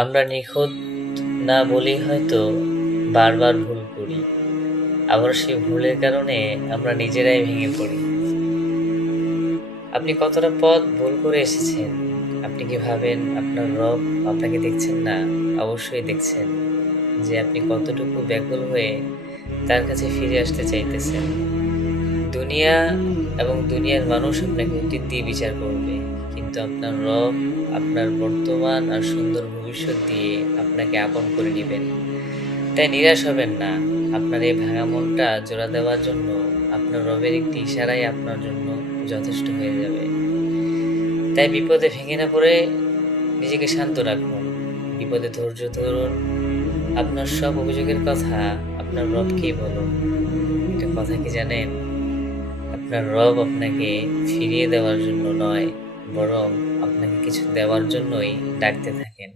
আমরা নিখুঁত না বলেই হয়তো বারবার ভুল করি। আবার সেই ভুলের কারণে আমরা নিজেরাই ভেঙে পড়ি। আপনি কতটা পথ ভুল করে এসেছেন? আপনি কি ভাবেন আপনার রব আপনাকে দেখছেন না? অবশ্যই দেখছেন যে আপনি কতটুকু ব্যাকুল হয়ে তার কাছে ফিরে আসতে চাইতেছেন। দুনিয়া এবং দুনিয়ার মানুষ আপনাকে অতীত দিয়ে বিচার করবে, কিন্তু আপনার রব আপনার বর্তমান আর সুন্দর ভবিষ্যৎ দিয়ে আপনাকে আপন করে নিবেন। তাই নিরাশ হবেন না। আপনার এই ভাঙা মনটা জোড়া দেওয়ার জন্য আপনার রবের একটি ইশারাই আপনার জন্য যথেষ্ট হয়ে যাবে। তাই বিপদে ভেঙে না পড়ে নিজেকে শান্ত রাখুন। বিপদে ধৈর্য ধরুন। আপনার সব অভিযোগের কথা আপনার রবকেই বলুন। একটা কথা কি জানেন? আপনার রব আপনাকে ফিরিয়ে দেওয়ার জন্য নয়, বরং আপনাকে কিছু দেওয়ার জন্যই ডাকতে থাকেন।